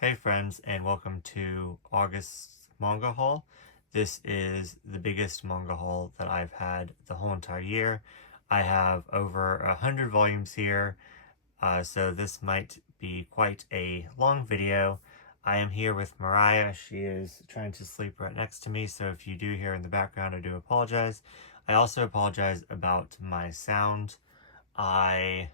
Hey friends, and welcome to August's Manga Haul. This is the biggest manga haul that I've had the whole entire year. I have over 100 volumes here, so this might be quite a long video. I am here with Mariah. She is trying to sleep right next to me, so if you do hear in the background, I do apologize. I also apologize about my sound. I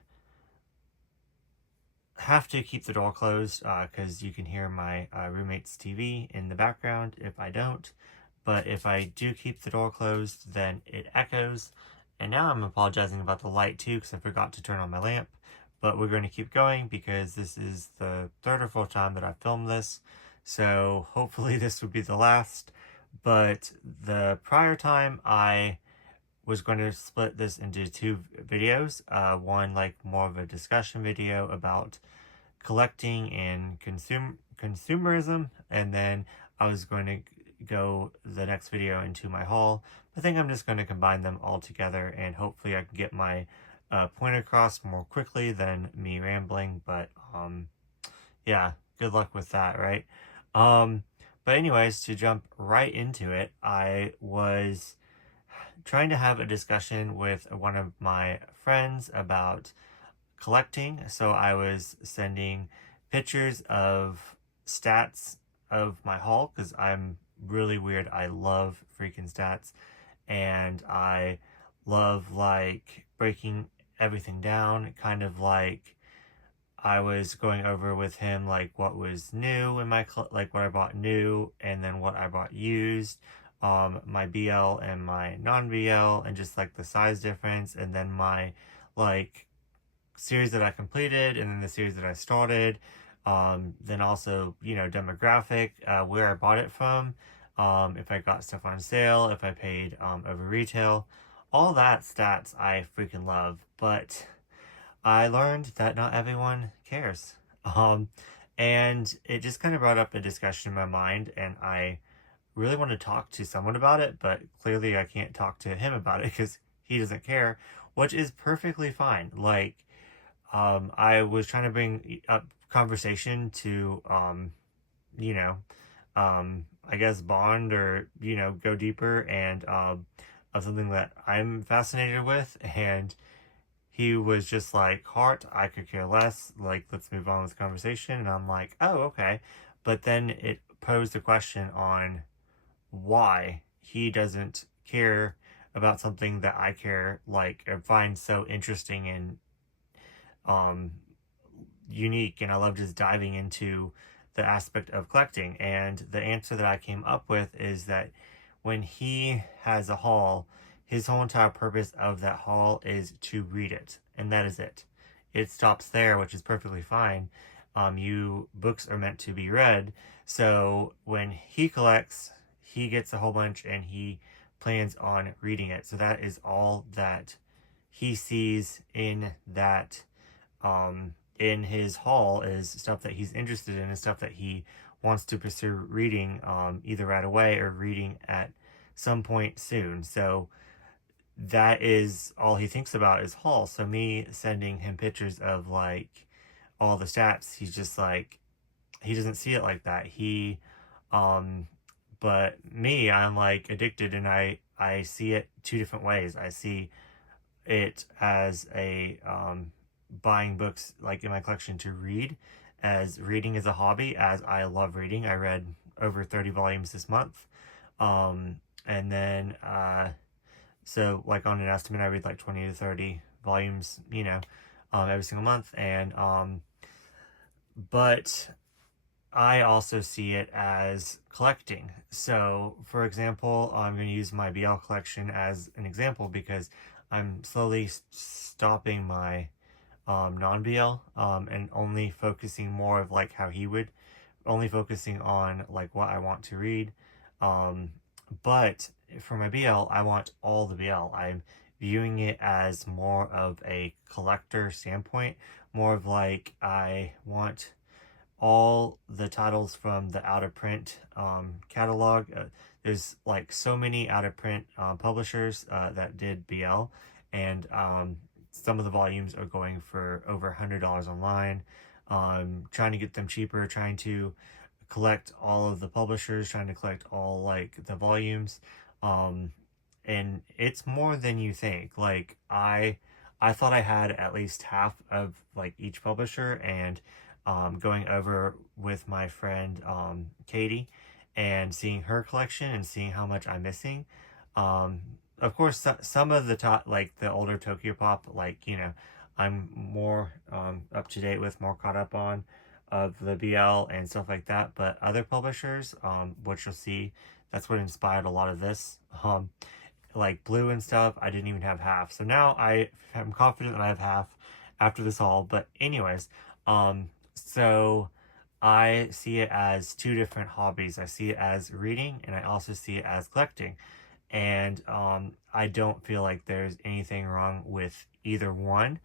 have to keep the door closed because you can hear my roommate's TV in the background if I don't. But if I do keep the door closed, then it echoes. And now I'm apologizing about the light too because I forgot to turn on my lamp. But we're going to keep going because this is the third or fourth time that I've filmed this. So hopefully this will be the last. But the prior time I was going to split this into two videos. One like more of a discussion video about collecting and consumerism, and then I was going to go the next video into my haul. I think I'm just going to combine them all together, and hopefully I can get my point across more quickly than me rambling. But yeah, good luck with that, right? But anyways, to jump right into it, I was trying to have a discussion with one of my friends about collecting. So I was sending pictures of stats of my haul because I'm really weird. I love freaking stats, and I love like breaking everything down, kind of like I was going over with him like what was new in my like what I bought new and then what I bought used, my BL and my non-BL, and just like the size difference, and then my like series that I completed and then the series that I started, then also demographic, where I bought it from, if I got stuff on sale, if I paid over retail, all that stats I freaking love. But I learned that not everyone cares. And it just kind of brought up a discussion in my mind, and I really want to talk to someone about it, but clearly I can't talk to him about it because he doesn't care, which is perfectly fine. Like, I was trying to bring up conversation to, you know, I guess bond or, go deeper and, of something that I'm fascinated with. And he was just like, Heart, I could care less. Like, let's move on with the conversation. And I'm like, oh, okay. But then it posed a question on why he doesn't care about something that I care, like, or find so interesting and um, unique. And I love just diving into the aspect of collecting. And the answer that I came up with is that when he has a haul, his whole entire purpose of that haul is to read it, and that is it. It stops there, which is perfectly fine. You books are meant to be read, so when he collects, he gets a whole bunch, and he plans on reading it. So that is all that he sees in his haul is stuff that he's interested in and stuff that he wants to pursue reading, either right away or reading at some point soon. So that is all he thinks about is haul. So me sending him pictures of like all the stats, he's just like, he doesn't see it like that. Um, but me, I'm like addicted, and I see it two different ways. I see it as a buying books like in my collection to read, as reading is a hobby, as I love reading. I read over 30 volumes this month. And then so like on an estimate I read like 20 to 30 volumes, every single month. And but I also see it as collecting. So, for example, I'm going to use my BL collection as an example because I'm slowly stopping my non-BL, and only focusing more of like how he would, only focusing on like what I want to read. Um, but for my BL, I want all the BL. I'm viewing it as more of a collector standpoint, more of like I want all the titles from the out of print catalog. There's like so many out of print publishers that did BL, and some of the volumes are going for over $100 online. trying to get them cheaper, trying to collect all of the publishers, trying to collect all like the volumes. Um, and it's more than you think. Like I thought I had at least half of like each publisher, and going over with my friend Katie and seeing her collection and seeing how much I'm missing. Um, of course, some of the top, like the older Tokyo Pop, like, you know, I'm more up to date with, more caught up on of the BL and stuff like that. But other publishers, which you'll see, that's what inspired a lot of this. Like Blue and stuff, I didn't even have half. So now I am confident that I have half after this haul. But anyways, so I see it as two different hobbies. I see it as reading, and I also see it as collecting. And I don't feel like there's anything wrong with either one.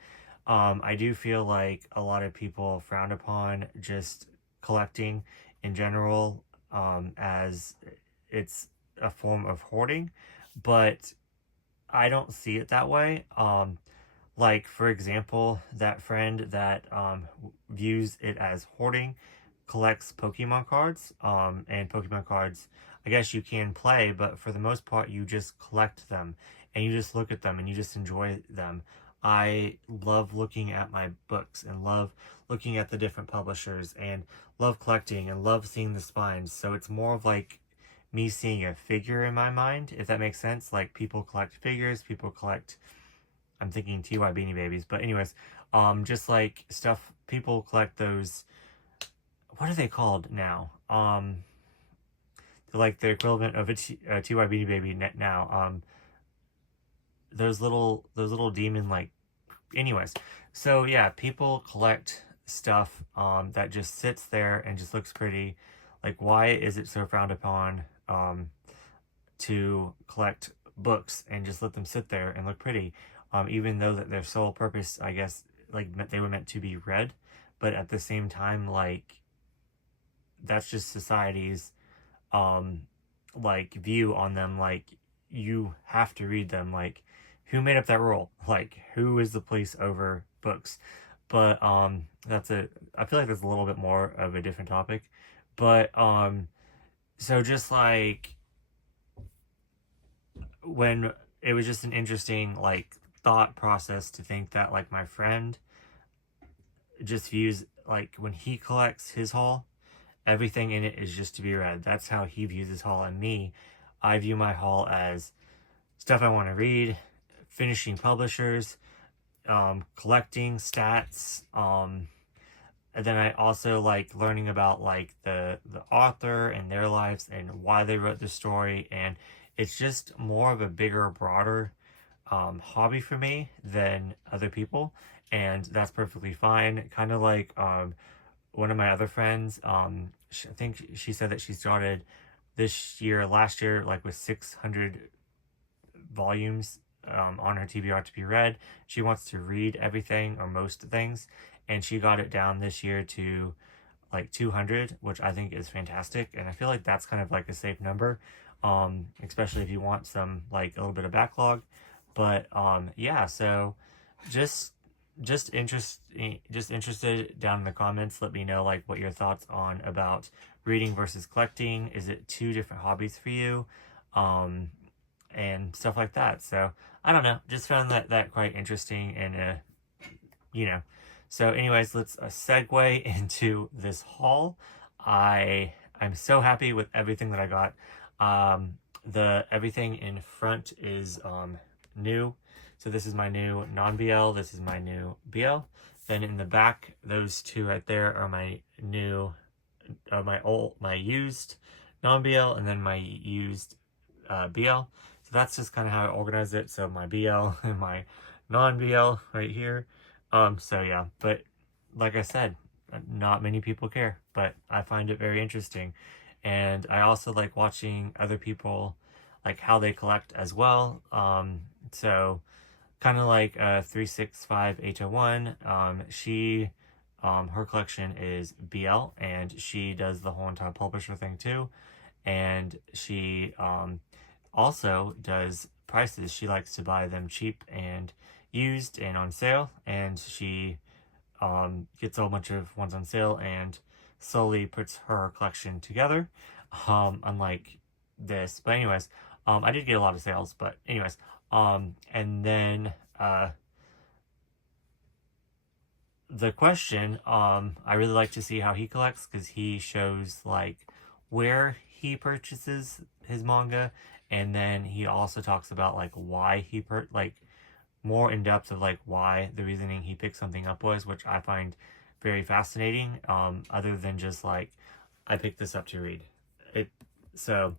I do feel like a lot of people frown upon just collecting in general, as it's a form of hoarding, but I don't see it that way. Like, for example, that friend that views it as hoarding collects Pokemon cards. And Pokemon cards, I guess you can play, but for the most part, you just collect them and you just look at them and you just enjoy them. I love looking at my books and love looking at the different publishers and love collecting and love seeing the spines. So it's more of like me seeing a figure in my mind, if that makes sense. Like, people collect figures, people collect, I'm thinking TY Beanie Babies, but anyways, just like stuff, people collect those, what are they called now? They're like the equivalent of a TY Beanie Baby net now. Those little demon, like, anyways. So yeah, people collect stuff that just sits there and just looks pretty. Like, why is it so frowned upon to collect books and just let them sit there and look pretty, even though that their sole purpose, I guess, like, they were meant to be read, but at the same time, like, that's just society's um like view on them. Like, you have to read them. Like, who made up that rule? Like, who is the police over books? But that's a, I feel like that's a little bit more of a different topic. But so just like, when it was just an interesting like thought process to think that like my friend just views, like, when he collects his haul, everything in it is just to be read. That's how he views his haul. And me, I view my haul as stuff I want to read, finishing publishers, collecting stats, and then I also like learning about like the author and their lives and why they wrote the story. And it's just more of a bigger, broader hobby for me than other people, and that's perfectly fine. Kind of like one of my other friends, I think she said that she started this year, last year, like with 600 volumes on her TBR to be read. She wants to read everything or most things, and she got it down this year to like 200, which I think is fantastic. And I feel like that's kind of like a safe number, especially if you want some, like, a little bit of backlog. But yeah, so just just interested down in the comments. Let me know like what your thoughts on about reading versus collecting. Is it two different hobbies for you? And stuff like that. So I don't know, just found that quite interesting. And you know, so anyways, let's segue into this haul. I'm so happy with everything that I got. The everything in front is new. So this is my new non-BL, this is my new BL. Then in the back, those two right there are my new, my used non-BL, and then my used BL. So that's just kind of how I organize it. So my BL and my non-BL right here. So yeah, but like I said, not many people care, but I find it very interesting. And I also like watching other people, like how they collect as well. So kind of like 365801, she, her collection is BL, and she does the whole entire publisher thing too. And she also does prices. She likes to buy them cheap and used and on sale, and she gets a whole bunch of ones on sale and slowly puts her collection together. Unlike this, but anyways, I did get a lot of sales, but anyways, and then the question, I really like to see how he collects, because he shows like where he purchases his manga, and then he also talks about like why he like more in depth of like why the reasoning he picked something up was, which I find very fascinating. Other than just like, I picked this up to read it. So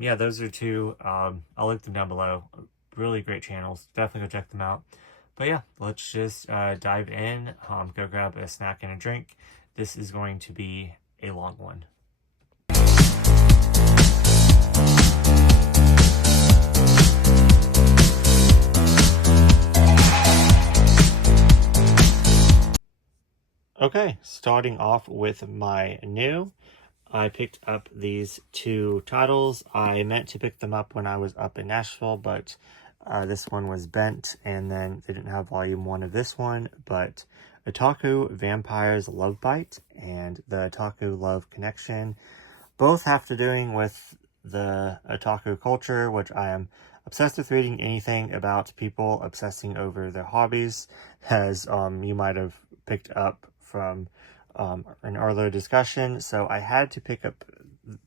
yeah, those are two. I'll link them down below. Really great channels. Definitely go check them out. But yeah, let's just dive in. Go grab a snack and a drink. This is going to be a long one. Okay, starting off with my new. I picked up these two titles. I meant to pick them up when I was up in Nashville, but this one was bent, and then they didn't have volume 1 of this one, but Otaku Vampire's Love Bite and the Otaku Love Connection both have to doing with the otaku culture, which I am obsessed with reading anything about people obsessing over their hobbies, as you might have picked up from an earlier discussion. So I had to pick up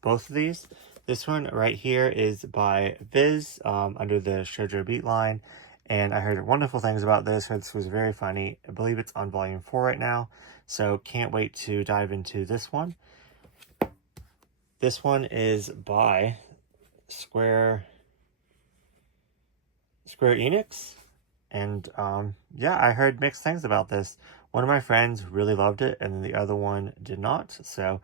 both of these. This one right here is by Viz, under the Shoujo Beat line, and I heard wonderful things about this. Heard this was very funny. I believe it's on volume 4 right now, so can't wait to dive into this one. This one is by Square Enix, and yeah, I heard mixed things about this. One of my friends really loved it, and then the other one did not. So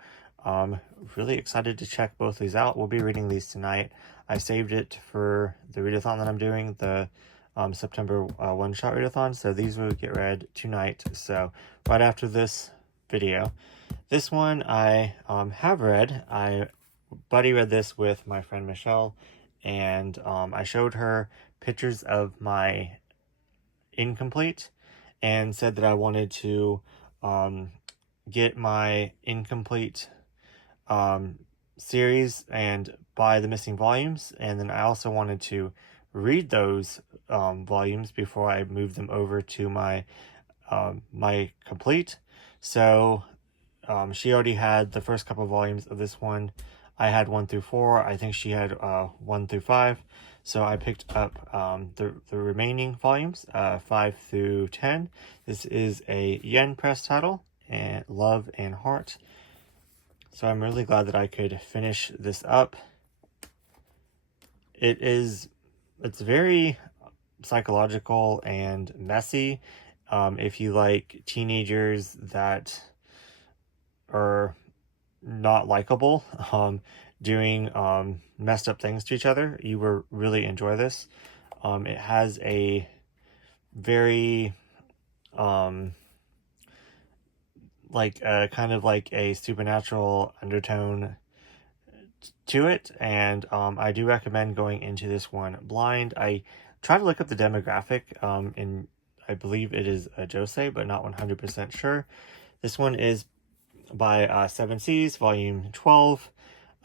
really excited to check both these out. We'll be reading these tonight. I saved it for the readathon that I'm doing, the September one-shot readathon. So these will get read tonight. So right after this video. This one I have read. I buddy read this with my friend Michelle, and I showed her pictures of my incomplete and said that I wanted to get my incomplete series and buy the missing volumes, and then I also wanted to read those volumes before I moved them over to my my complete. So she already had the first couple of volumes of this one. I had 1 through 4. I think she had 1 through 5. So I picked up the remaining volumes, 5 through 10. This is a Yen Press title, and Love and Heart. So I'm really glad that I could finish this up. It's very psychological and messy. If you like teenagers that are not likable, doing messed up things to each other, you will really enjoy this. It has a very like kind of like a supernatural undertone to it, and I do recommend going into this one blind. I try to look up the demographic, and I believe it is a josei, but not 100% sure. This one is by 7 Seas, volume 12.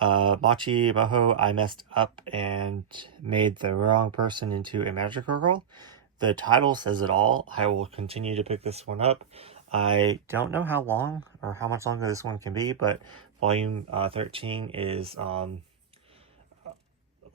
Machi Moho, I messed up and made the wrong person into a magical girl. The title says it all. I will continue to pick this one up. I don't know how long or how much longer this one can be, but volume 13 is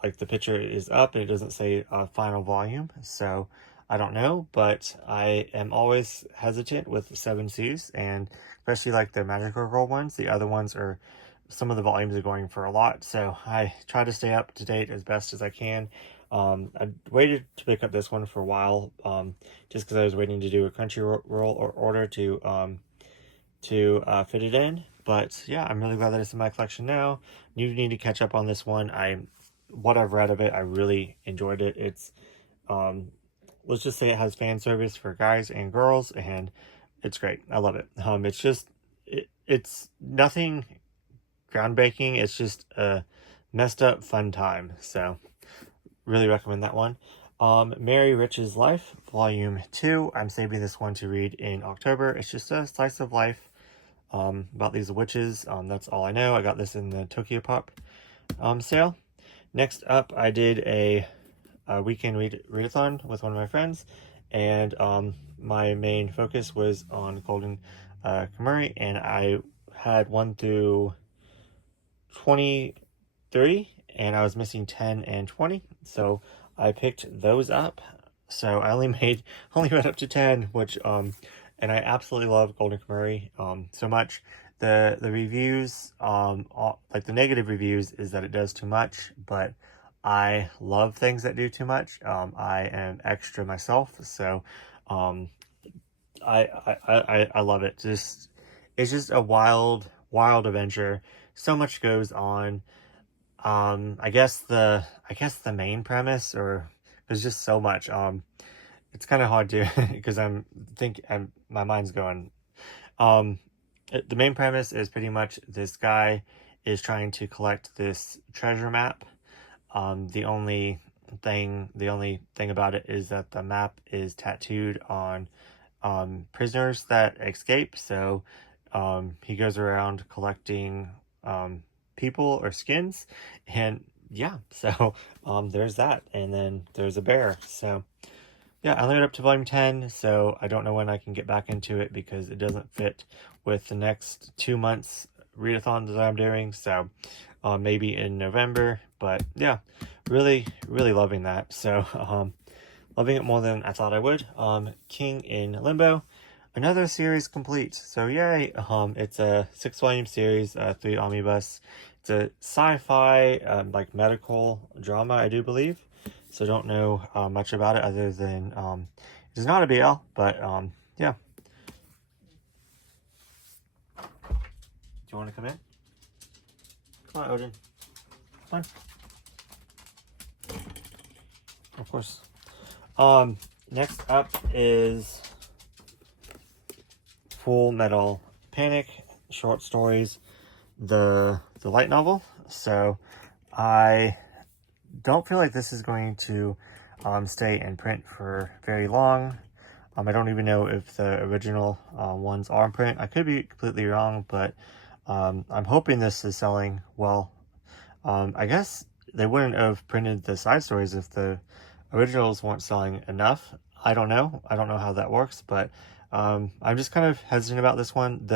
like the picture is up and it doesn't say final volume, so I don't know, but I am always hesitant with 7 Seas, and especially like the magical girl ones. The other ones are, some of the volumes are going for a lot, so I try to stay up to date as best as I can. I waited to pick up this one for a while, just because I was waiting to do a Crunchyroll order to fit it in. But yeah, I'm really glad that it's in my collection now. You need to catch up on this one. What I've read of it, I really enjoyed it. It's let's just say it has fan service for guys and girls, and it's great. I love it. It's just it's nothing groundbreaking. It's just a messed up fun time. So really recommend that one. Mary Rich's Life, Volume 2. I'm saving this one to read in October. It's just a slice of life about these witches. That's all I know. I got this in the Tokyo Pop sale. Next up, I did a weekend readathon with one of my friends, and my main focus was on Golden Kamuy, and I had 1 through 23, and I was missing 10 and 20, so I picked those up. So I only went up to 10, which and I absolutely love Golden Kamuy so much. The reviews, like the negative reviews, is that it does too much, but I love things that do too much. I am extra myself, so I love it. It's just a wild adventure. So much goes on. I guess the main premise, or there's just so much. It's kind of hard to because my mind's going. The main premise is pretty much this guy is trying to collect this treasure map. The only thing about it is that the map is tattooed on prisoners that escape. So he goes around collecting people or skins, and yeah, so there's that, and then there's a bear. So yeah, I only up to volume 10, so I don't know when I can get back into it because it doesn't fit with the next 2 months readathon that I'm doing. So maybe in November, but yeah, really loving that. So loving it more than I thought I would. King in Limbo, another series complete. So yay. It's a 6-volume series, 3 omnibus. It's a sci-fi like medical drama, I do believe. So don't know much about it other than it's not a BL, but yeah. Do you want to come in? Come on, Odin. Come on. Of course. Next up is Full Metal Panic short stories, the light novel. So I don't feel like this is going to stay in print for very long. I don't even know if the original ones are in print. I could be completely wrong, but I'm hoping this is selling well. I guess they wouldn't have printed the side stories if the originals weren't selling enough. I don't know how that works, but I'm just kind of hesitant about this one.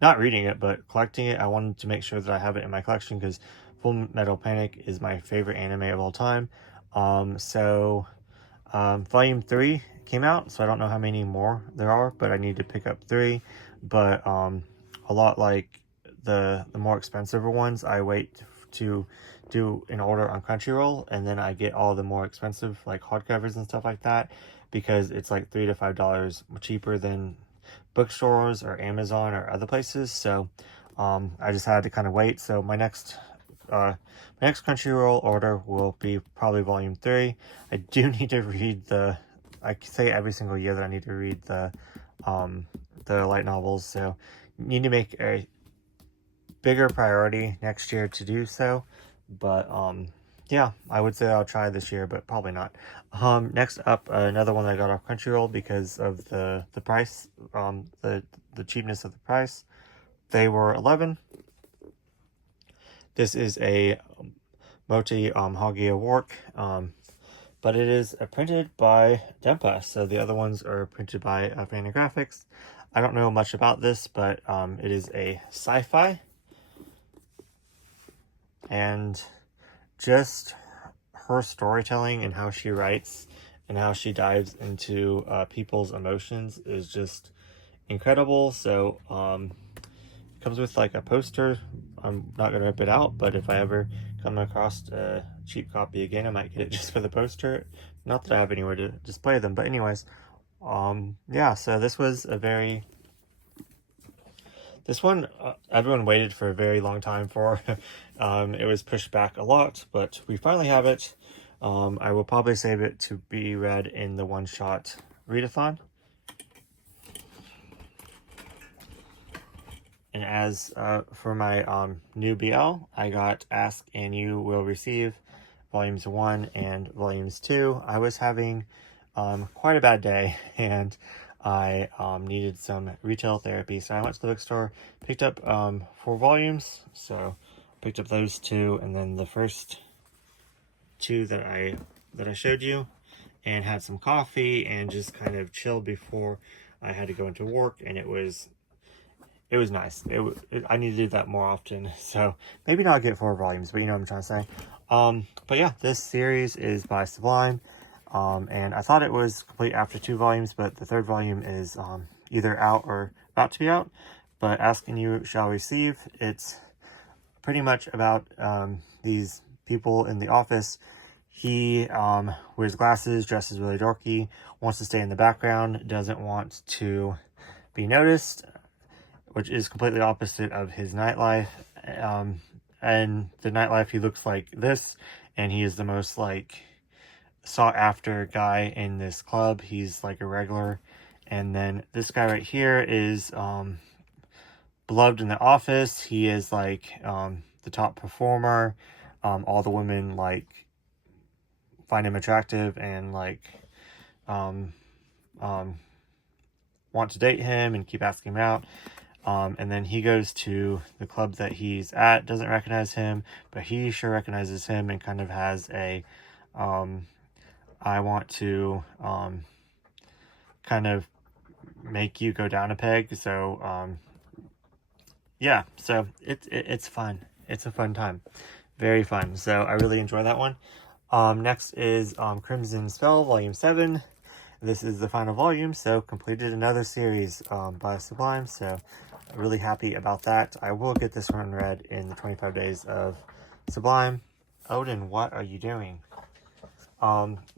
Not reading it, but collecting it. I wanted to make sure that I have it in my collection because Full Metal Panic is my favorite anime of all time. Volume 3 came out, so I don't know how many more there are, but I need to pick up 3. But a lot like the more expensive ones, I wait to do an order on Crunchyroll, and then I get all the more expensive like hardcovers and stuff like that, because it's like $3 to $5 cheaper than bookstores or Amazon or other places. So I just had to kind of wait. So my next Crunchyroll order will be probably volume 3. I do need to read I say every single year that I need to read the light novels, so need to make a bigger priority next year to do so. But yeah, I would say I'll try this year, but probably not. Next up, another one that I got off Crunchyroll because of the price, the cheapness of the price. They were 11. This is a Moti Hagia work, but it is printed by Dempa, so the other ones are printed by Fantagraphics. I don't know much about this, but it is a sci-fi, and just her storytelling and how she writes and how she dives into people's emotions is just incredible. So it comes with like a poster. I'm not gonna rip it out, but if I ever come across a cheap copy again, I might get it just for the poster. Not that I have anywhere to display them, but anyways, yeah, so this was this one, everyone waited for a very long time for. It was pushed back a lot, but we finally have it. I will probably save it to be read in the one-shot readathon. And as for my new BL, I got Ask and You Will Receive volumes 1 and volumes 2. I was having quite a bad day, and I needed some retail therapy, so I went to the bookstore, picked up 4 volumes, so picked up those 2, and then the first 2 that I showed you, and had some coffee and just kind of chilled before I had to go into work, and it was nice. I need to do that more often, so maybe not get 4 volumes, but you know what I'm trying to say. But yeah, this series is by Sublime, and I thought it was complete after 2 volumes, but the 3rd volume is either out or about to be out. But Asking You Shall Receive, it's pretty much about these people in the office. He wears glasses, dresses really dorky, wants to stay in the background, doesn't want to be noticed, which is completely opposite of his nightlife. And the nightlife, he looks like this, and he is the most like sought after guy in this club. He's like a regular. And then this guy right here is beloved in the office. He is like the top performer. All the women like find him attractive and like want to date him and keep asking him out. And then he goes to the club that he's at, doesn't recognize him, but he sure recognizes him, and kind of has a I want to kind of make you go down a peg. So yeah, so it's fun. It's a fun time, very fun. So I really enjoy that one. Next is Crimson Spell Volume 7. This is the final volume, so completed another series by Sublime, so really happy about that. I will get this one read in the 25 days of Sublime. Odin, what are you doing?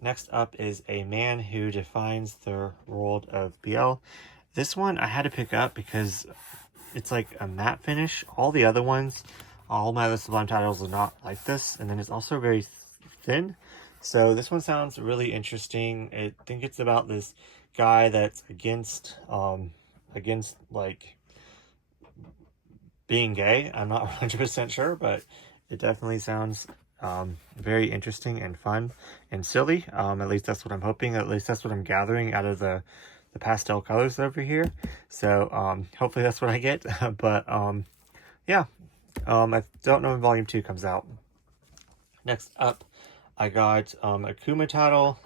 Next up is A Man Who Defines the World of BL. This one I had to pick up because it's like a matte finish. All the other ones, all my other Sublime titles are not like this, and then it's also very thin. So this one sounds really interesting. I think it's about this guy that's against like being gay. I'm not 100% sure, but it definitely sounds very interesting and fun and silly. At least that's what I'm hoping. At least that's what I'm gathering out of the pastel colors over here. So hopefully that's what I get. But yeah, I don't know when volume 2 comes out. Next up, I got a Kuma title,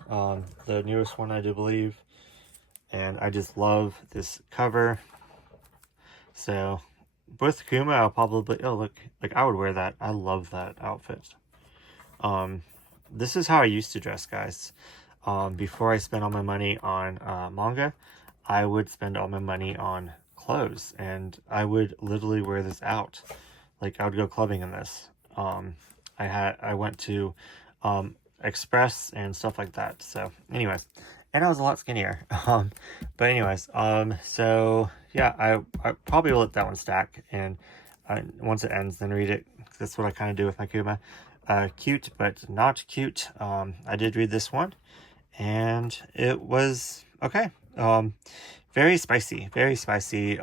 the newest one I do believe, and I just love this cover. So with Kuma, I'll probably, oh look, like I would wear that. I love that outfit. This is how I used to dress, guys. Before I spent all my money on manga, I would spend all my money on clothes, and I would literally wear this out. Like I would go clubbing in this. I went to Express and stuff like that. So anyways, and I was a lot skinnier. But anyways, so yeah, I probably will let that one stack, and once it ends, then read it. That's what I kind of do with my Kuma. Cute, but not cute. I did read this one, and it was okay. Very spicy, very spicy.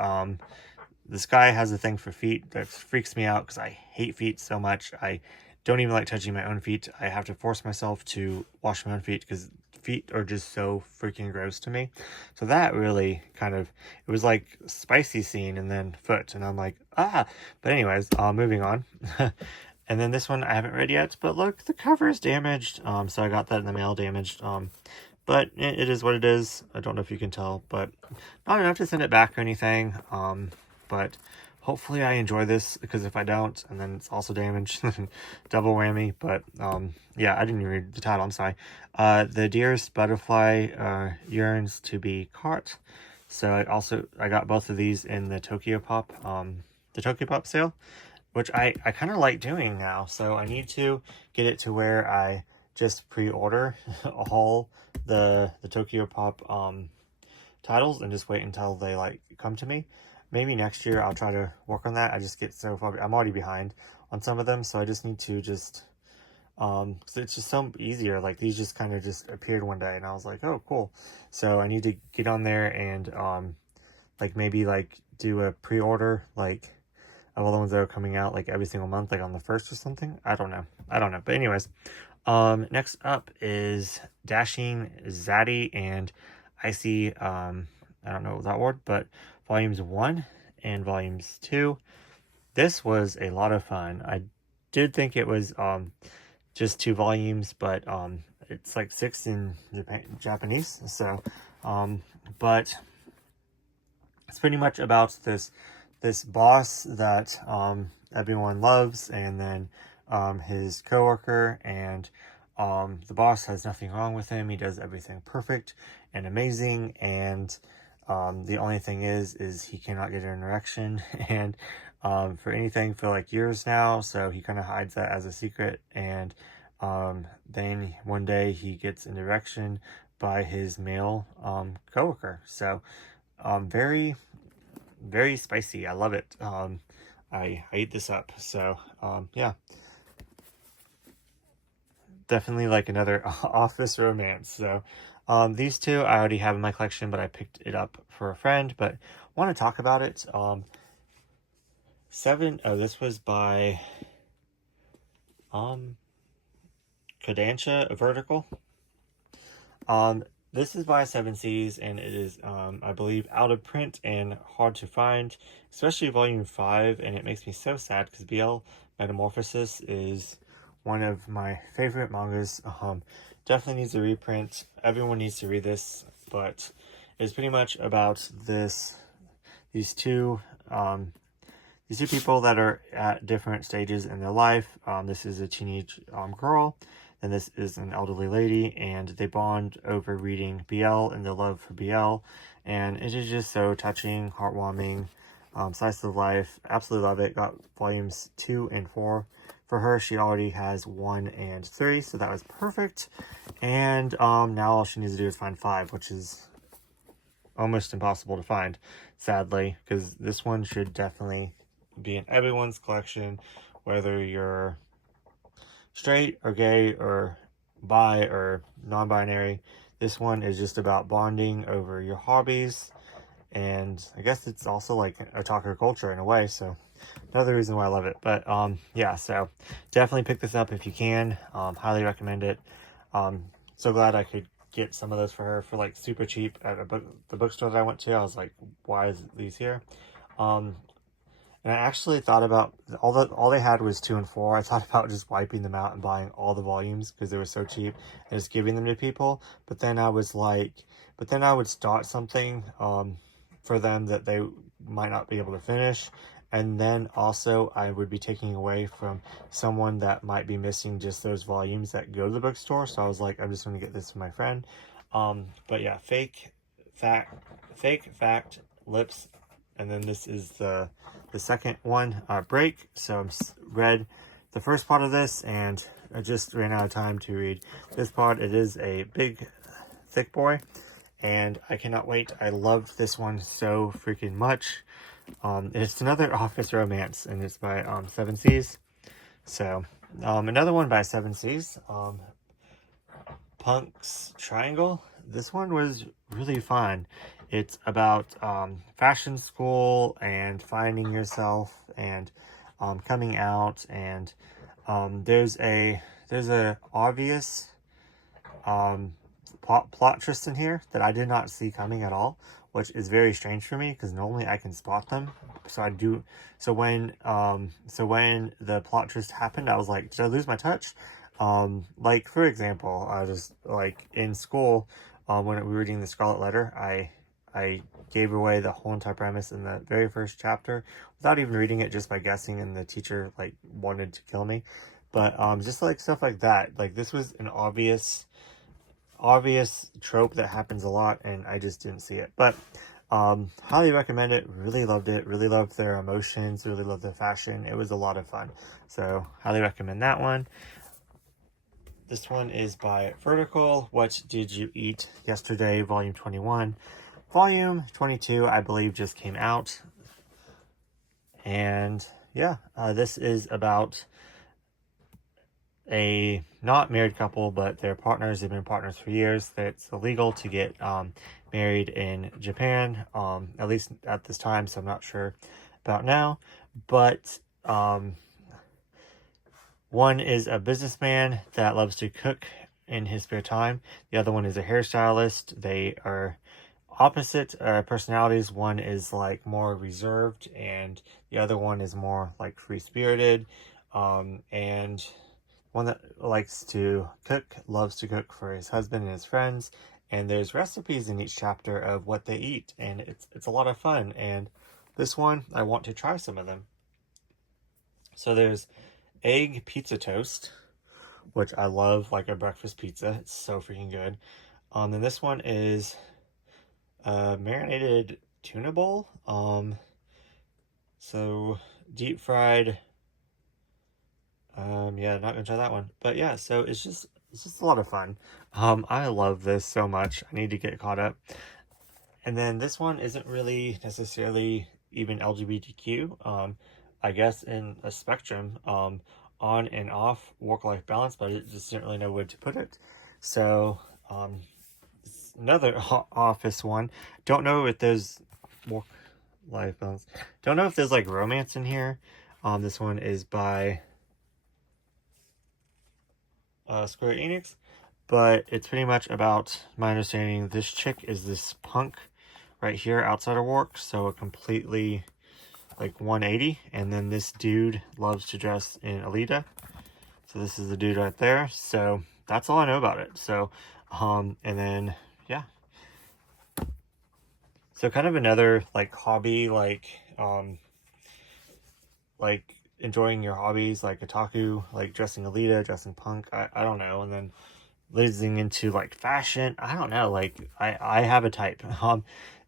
This guy has a thing for feet that freaks me out because I hate feet so much. I don't even like touching my own feet. I have to force myself to wash my own feet because feet are just so freaking gross to me. So that really kind of, it was like spicy scene and then foot, and I'm like, ah. But anyways, moving on. And then this one I haven't read yet, but look, the cover is damaged. So I got that in the mail damaged. But it is what it is. I don't know if you can tell, but not enough to send it back or anything. But hopefully I enjoy this, because if I don't, and then it's also damaged, double whammy. But yeah, I didn't even read the title, I'm sorry. The dearest butterfly yearns to be caught. So I got both of these in the Tokyo Pop sale, which I kind of like doing now. So I need to get it to where I just pre-order all the Tokyo Pop titles and just wait until they like come to me. Maybe next year I'll try to work on that. I just get so far, I'm already behind on some of them, so I just need to just so it's just so easier. Like these just kind of just appeared one day, and I was like, oh cool. So I need to get on there and like maybe like do a pre-order like of all the ones that are coming out like every single month, like on the 1st or something. I don't know. But anyways, Next up is Dashing Zaddy and Icy, I don't know that word, but volumes 1 and volumes 2. This was a lot of fun. I did think it was just 2 volumes, but it's like 6 in Japanese. So, but it's pretty much about this boss that everyone loves, and then his coworker, and the boss has nothing wrong with him. He does everything perfect and amazing, and the only thing is he cannot get an erection, and for anything for like years now, so he kind of hides that as a secret, and then one day he gets an erection by his male coworker. So very, very spicy. I love it. I ate this up. So yeah, definitely like another office romance. So these two I already have in my collection, but I picked it up for a friend, but want to talk about it. This was by Kodansha Vertical. This is by Seven Seas, and it is, I believe, out of print and hard to find, especially volume 5, and it makes me so sad because BL Metamorphosis is one of my favorite mangas. Definitely needs a reprint. Everyone needs to read this, but it's pretty much about these two people that are at different stages in their life. This is a teenage girl, and this is an elderly lady, and they bond over reading BL and their love for BL, and it is just so touching, heartwarming, slice of life. Absolutely love it. Got volumes 2 and 4 for her. She already has 1 and 3, so that was perfect. And now all she needs to do is find 5, which is almost impossible to find, sadly, because this one should definitely be in everyone's collection, whether you're straight or gay or bi or non-binary. This one is just about bonding over your hobbies, and I guess it's also like a otaku culture in a way, so another reason why I love it. But yeah, so definitely pick this up if you can. Highly recommend it. So glad I could get some of those for her for like super cheap at the bookstore that I went to. I was like, why is these here? And I actually thought about all they had was 2 and 4. I thought about just wiping them out and buying all the volumes because they were so cheap and just giving them to people. But then I was like, I would start something for them that they might not be able to finish. And then also I would be taking away from someone that might be missing just those volumes that go to the bookstore. So I was like, I'm just going to get this for my friend. But yeah, fake fact, lips. And then this is the second one, break. So I'm read the first part of this, and I just ran out of time to read this part. It is a big, thick boy, and I cannot wait. I loved this one so freaking much. It's another office romance, and it's by Seven Seas. So another one by Seven Seas, Punk's Triangle. This one was really fun. It's about fashion school and finding yourself and coming out, and there's a obvious plot twist in here that I did not see coming at all, which is very strange for me because normally I can spot them. So I do. So when the plot twist happened, I was like, did I lose my touch? Like for example, I was like in school when we were reading the Scarlet Letter, I gave away the whole entire premise in the very first chapter without even reading it, just by guessing, and the teacher like wanted to kill me. But just like stuff like that, like this was an obvious trope that happens a lot, and I just didn't see it. But highly recommend it. Really loved it. Really loved their emotions. Really loved the fashion. It was a lot of fun. So highly recommend that one. This one is by Vertical. What Did You Eat Yesterday? Volume 21. Volume 22, I believe, just came out. And yeah, this is about a not married couple, but they're partners. They've been partners for years. It's illegal to get married in Japan, at least at this time, so I'm not sure about now. But One is a businessman that loves to cook in his spare time. The other one is a hairstylist. They are opposite personalities. One is like more reserved, and the other one is more like free-spirited. And one that likes to cook, loves to cook for his husband and his friends. And there's recipes in each chapter of what they eat, and it's a lot of fun. And this one, I want to try some of them. So there's egg pizza toast, which I love, like a breakfast pizza. It's so freaking good. Then this one is marinated tuna bowl. So deep fried. Yeah, not gonna try that one. But yeah, so it's just a lot of fun. I love this so much. I need to get caught up. And then this one isn't really necessarily even LGBTQ. I guess in a spectrum, on and off work-life balance, but I just didn't really know where to put it. So, another office one. Don't know if there's work-life balance. Don't know if there's like romance in here. This one is by Square Enix, but it's pretty much about, my understanding, this chick is this punk right here outside of work, so a completely like 180, and then this dude loves to dress in Alita, so this is the dude right there. So that's all I know about it. So and then yeah, so kind of another like hobby, like enjoying your hobbies, like otaku, like dressing Alita, dressing punk, I don't know. And then leading into like fashion, I don't know, like I have a type.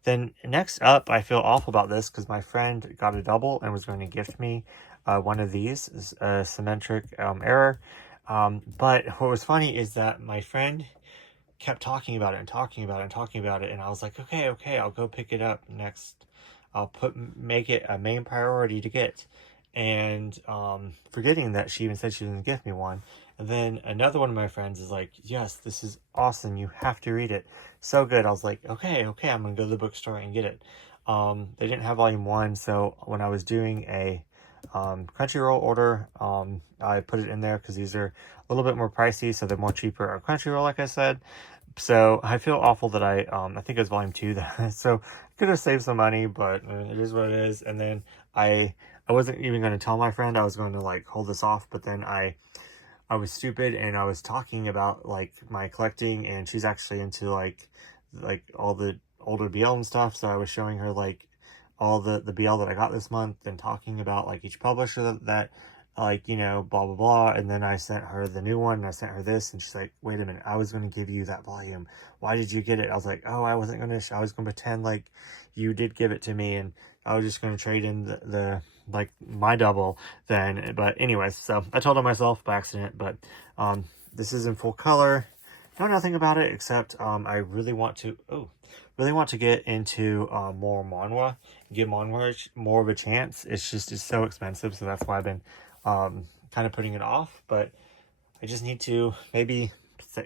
Then next up, I feel awful about this because my friend got a double and was going to gift me one of these, a symmetric error. But what was funny is that my friend kept talking about it and talking about it and talking about it, and I was like, okay, I'll go pick it up next. I'll make it a main priority to get. And forgetting that she even said she was going to gift me one. And then another one of my friends is like, yes, this is awesome, you have to read it, so good. I was like, okay, I'm gonna go to the bookstore and get it. They didn't have volume 1, so when I was doing a Crunchyroll order, I put it in there because these are a little bit more pricey, so they're more cheaper on Crunchyroll, like I said. So I feel awful that I think it was volume 2 that so I could have saved some money, but it is what it is. And then I wasn't even going to tell my friend. I was going to like hold this off, but then I was stupid and I was talking about like my collecting, and she's actually into like all the older BL and stuff. So I was showing her like all the BL that I got this month and talking about like each publisher that like, you know, blah blah blah. And then I sent her the new one and I sent her this, and she's like, wait a minute, I was going to give you that volume, why did you get it? I was like, oh, I was going to pretend like you did give it to me, and I was just going to trade in the like my double then. But anyways, so I told on myself by accident. But this is in full color. Know nothing about it except I really want to get into more manhwa, give manhwa more of a chance. It's so expensive, so that's why I've been kind of putting it off. But I just need to maybe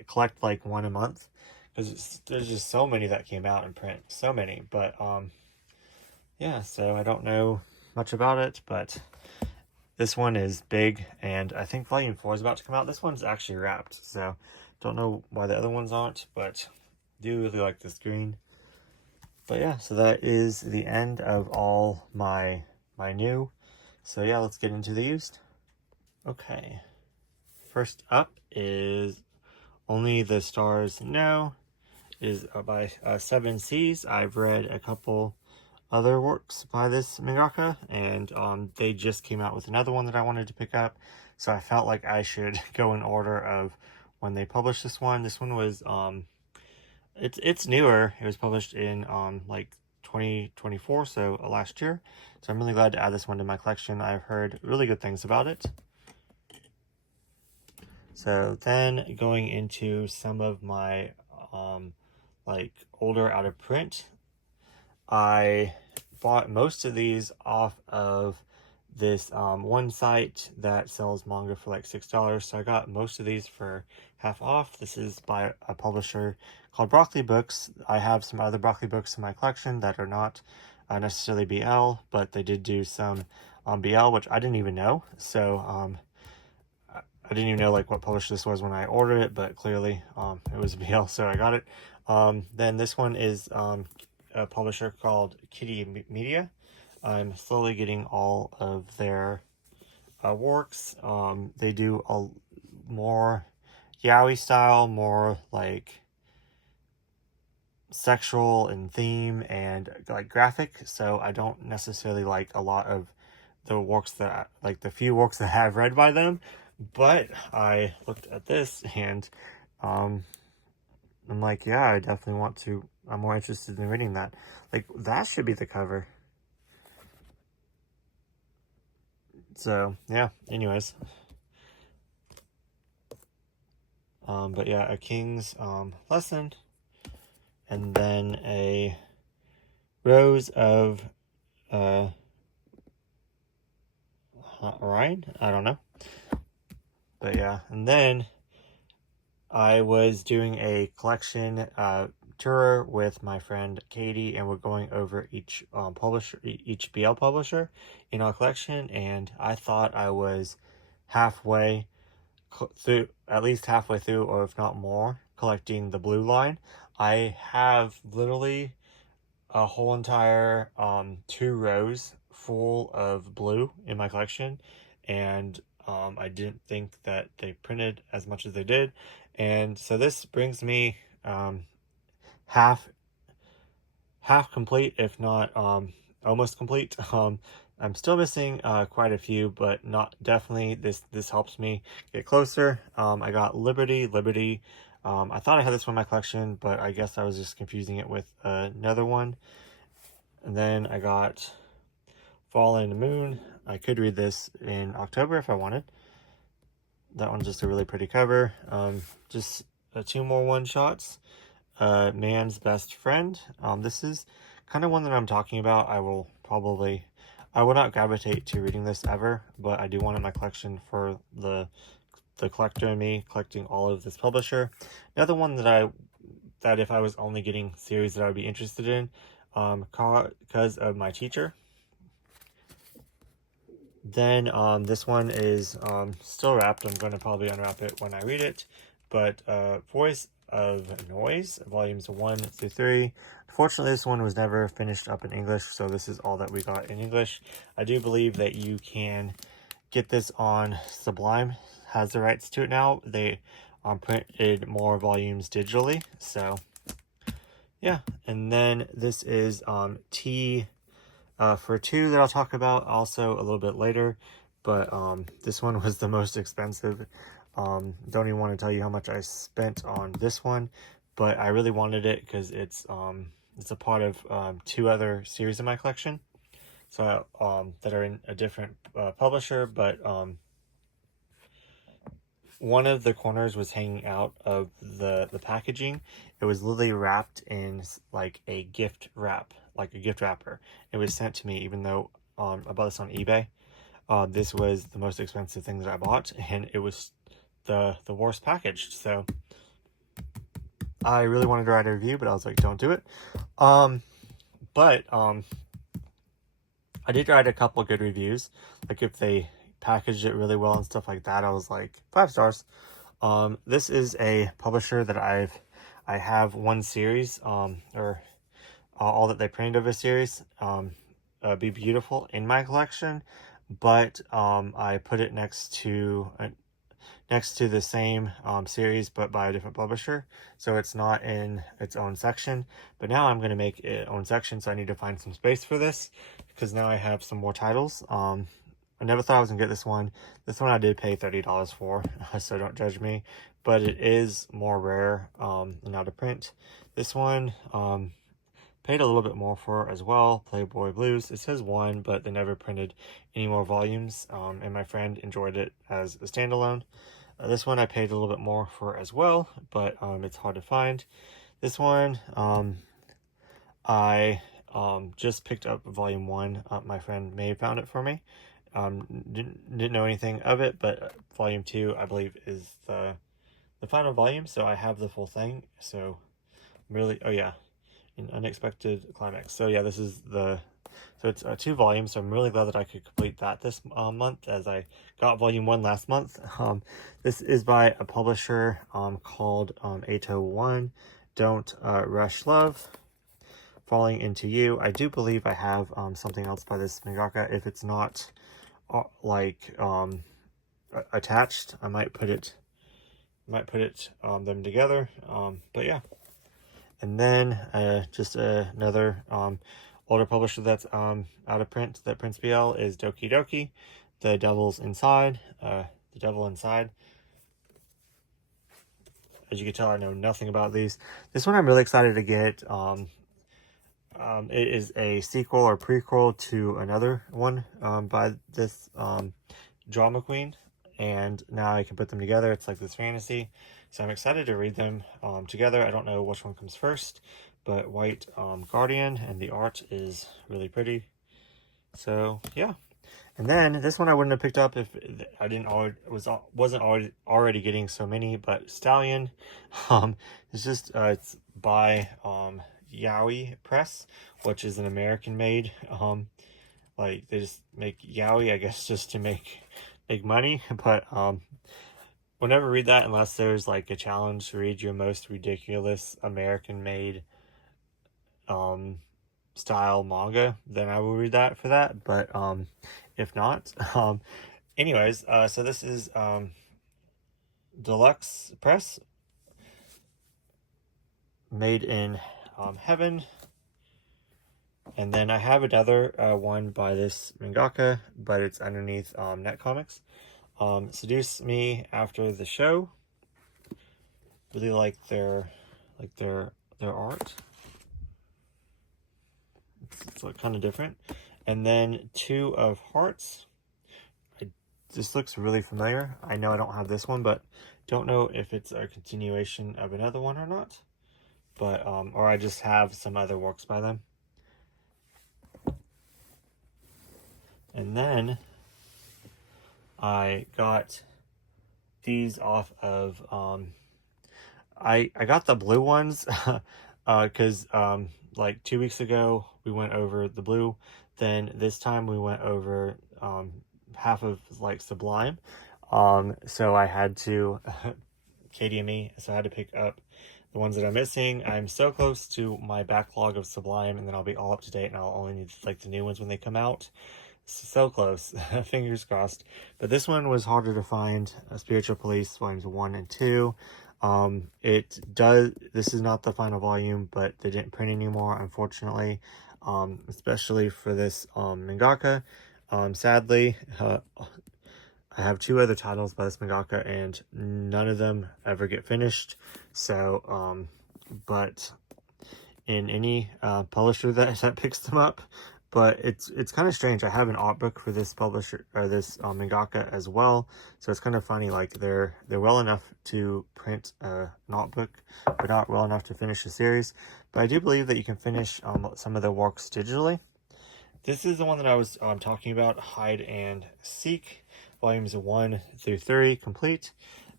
collect like one a month, because there's just so many that came out in print, so many. But yeah, so I don't know much about it, but this one is big, and I think volume 4 is about to come out. This one's actually wrapped, so don't know why the other ones aren't, but I do really like this green. But yeah, so that is the end of all my new. So yeah, let's get into the used. Okay, first up is Only the Stars Know. It is by Seven Seas. I've read a couple other works by this mangaka, and they just came out with another one that I wanted to pick up, so I felt like I should go in order of when they published this one. This one was it's newer. It was published in like 2024, so last year. So I'm really glad to add this one to my collection. I've heard really good things about it. So then going into some of my like older out of print, I bought most of these off of this one site that sells manga for like $6. So I got most of these for half off. This is by a publisher called Broccoli Books. I have some other Broccoli books in my collection that are not necessarily BL, but they did do some BL, which I didn't even know. So I didn't even know like what publisher this was when I ordered it, but clearly it was BL, so I got it. Then this one is a publisher called Kitty Media. I'm slowly getting all of their works. They do a more yaoi style, more like sexual in theme and like graphic, so I don't necessarily like a lot of the works that like the few works that I've read by them, but I looked at this and I'm like, yeah, I definitely want to. I'm more interested in reading that. Like, that should be the cover. So yeah, anyways, but yeah, A King's Lesson, and then a Rose of Orion, I don't know, but yeah. And then I was doing a collection tour with my friend Katie, and we're going over each publisher, each BL publisher in our collection, and I thought I was halfway through, at least halfway through, or if not more, collecting the blue line. I have literally a whole entire 2 rows full of blue in my collection, and I didn't think that they printed as much as they did, and so this brings me half complete, if not almost complete. I'm still missing quite a few, but not definitely. This helps me get closer. I got Liberty. I thought I had this one in my collection, but I guess I was just confusing it with another one. And then I got Fall and the Moon. I could read this in October if I wanted. That one's just a really pretty cover. Just 2 more one-shots. Man's Best Friend. This is kind of one that I'm talking about. I will not gravitate to reading this ever, but I do want it in my collection for the collector and me collecting all of this publisher. Another one that if I was only getting series that I would be interested in, because of my teacher. Then this one is still wrapped. I'm going to probably unwrap it when I read it, but Voice of Noise, volumes 1 through 3. Unfortunately, this one was never finished up in English, so this is all that we got in English. I do believe that you can get this on Sublime, has the rights to it now. They printed more volumes digitally, so yeah. And then this is T for 2 that I'll talk about also a little bit later, but this one was the most expensive. Don't even want to tell you how much I spent on this one, but I really wanted it because it's a part of 2 other series in my collection, so that are in a different publisher, but one of the corners was hanging out of the packaging. It was literally wrapped in like a gift wrap, like a gift wrapper. It was sent to me, even though I bought this on eBay. This was the most expensive thing that I bought, and it was the worst packaged. So I really wanted to write a review, but I was like, don't do it. But I did write a couple good reviews. Like if they packaged it really well and stuff like that, I was like 5 stars. This is a publisher that I have one series, or all that they printed of a series, Be Beautiful, in my collection, but I put it next to the same series but by a different publisher, so it's not in its own section. But now I'm going to make its own section, so I need to find some space for this because now I have some more titles. I never thought I was going to get this one. This one I did pay $30 for, so don't judge me, but it is more rare and out of print. This one paid a little bit more for as well, Playboy Blues. It says 1, but they never printed any more volumes, and my friend enjoyed it as a standalone. This one I paid a little bit more for as well, but it's hard to find. This one, I just picked up volume 1. My friend May found it for me. Didn't know anything of it, but volume 2, I believe, is the final volume, so I have the full thing. So really, oh yeah, an unexpected climax. So yeah, this is the So it's 2 volumes, so I'm really glad that I could complete that this month, as I got volume 1 last month. This is by a publisher called 801 Don't Rush Love, Falling Into You. I do believe I have something else by this mangaka. If it's not attached, I might put it them together. But yeah. And then just another older publisher that's out of print that prints BL is Doki Doki, The Devil's Inside. The Devil Inside. As you can tell, I know nothing about these. This one I'm really excited to get. It is a sequel or prequel to another one by this drama queen, and now I can put them together. It's like this fantasy, so I'm excited to read them together. I don't know which one comes first, but White Guardian, and the art is really pretty. So yeah. And then this one I wouldn't have picked up if I wasn't already getting so many. But Stallion, it's by Yaoi Press, which is an American made. Like they just make yaoi, I guess, just to make money. But we'll never read that unless there's like a challenge to read your most ridiculous American made style manga. Then I will read that for that. But if not, anyways, so this is Deluxe Press, made in heaven. And then I have another one by this mangaka, but it's underneath Net Comics. Seduce Me After the Show. Really like their art. It's like kind of different. And then Two of Hearts. This looks really familiar. I know I don't have this one, but don't know if it's a continuation of another one or not. But or I just have some other works by them. And then I got these off of I got the blue ones because like 2 weeks ago we went over the blue, then this time we went over half of like Sublime, so I had to KDME, so I had to pick up the ones that I'm missing. I'm so close to my backlog of Sublime, and then I'll be all up to date, and I'll only need like the new ones when they come out. So close. Fingers crossed. But this one was harder to find. Spiritual Police volumes 1 and 2. This is not the final volume, but they didn't print anymore, unfortunately, especially for this mangaka. Sadly, I have 2 other titles by this mangaka, and none of them ever get finished. So but in any publisher that picks them up. But it's kind of strange. I have an art book for this publisher, or this mangaka as well. So it's kind of funny. Like they're well enough to print an art book, but not well enough to finish a series. But I do believe that you can finish some of their works digitally. This is the one that I was talking about, Hide and Seek, volumes 1 through 3 complete.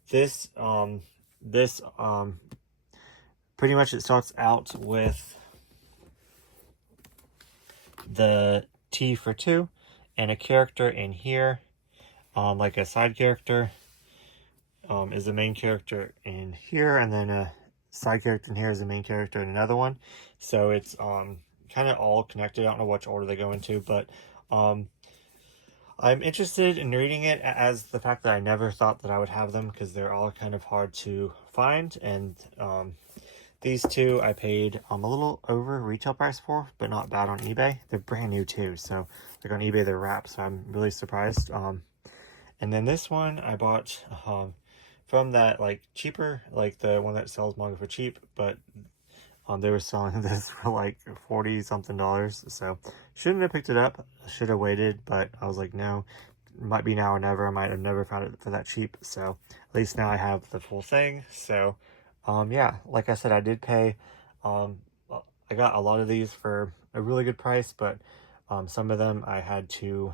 This pretty much it starts out with the T for 2 and a character in here, like a side character is the main character in here, and then a side character in here is the main character in another one. So it's kind of all connected. I don't know which order they go into, but I'm interested in reading it, as the fact that I never thought that I would have them, because they're all kind of hard to find. And these 2 I paid a little over retail price for, but not bad on eBay. They're brand new too, so like on eBay they're wrapped, so I'm really surprised. And then this one I bought from that like cheaper, like the one that sells manga for cheap, but they were selling this for like $40 something, so shouldn't have picked it up. Should have waited, but I was like, no, it might be now or never. I might have never found it for that cheap, so at least now I have the full thing. So yeah, like I said, I did pay, I got a lot of these for a really good price, but some of them I had to